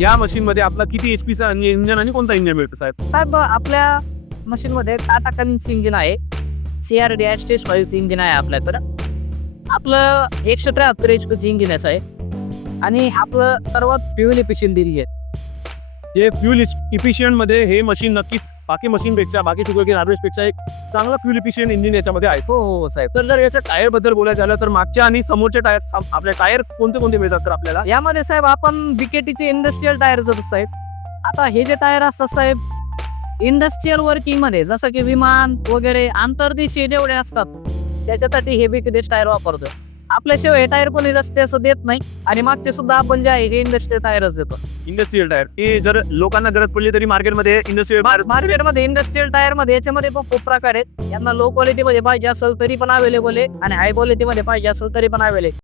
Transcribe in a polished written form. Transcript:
या मशीन मध्ये आपला किती HP इंजन आणि कोणता इंजन मिळतं साहेब? साहेब आपल्या मशीनमध्ये टाटा कनिन्स इंजिन आहे, CR-5 इंजिन आहे आपल्याकडं. आपलं 173 HP इंजिन असं आहे आणि आपलं सर्वात फ्युल इफिशियंट इंजिन आहे. जे फ्युल इफिशियंट मध्ये हे मशीन नक्कीच बाकी मशीनपेक्षा, बाकी शुगर हार्वेस्टपेक्षा एक चांगला फ्युल इफिशियंट इंजिन याच्यामध्ये आहे. हो हो साहेब. तर जर याच्या टायर बद्दल बोलायचं झालं तर मागच्या आणि समोरच्या टायर, आपले टायर कोणते कोणते मिळतात तर आपल्याला? यामध्ये साहेब आपण BKTचे इंडस्ट्रीयल टायर असतात साहेब. आता हे जे टायर असतात साहेब, इंडस्ट्रीयल वर्किंग मध्ये जसं की विमान वगैरे आंतरदेशीय जेवढे असतात त्याच्यासाठी हे BKT टायर वापरतो. आपल्याशिवाय हे टायर कोणी रस्ते असं देत नाही आणि मागचे सुद्धा आपण जे आहे हे इंडस्ट्रीयल टायरच देतो. इंडस्ट्रियल टायर हे जर लोकांना गरज पडली तरी मार्केटमध्ये इंडस्ट्रियल मार्केटमध्ये इंडस्ट्रीयल टायर मध्ये याच्यामध्ये पण खूप प्रकार आहेत. यांना लो क्वालिटी मध्ये पाहिजे असेल तरी पण अवेलेबल आहे आणि हाय क्वालिटी मध्ये पाहिजे असेल तरी पण अवेलेबल.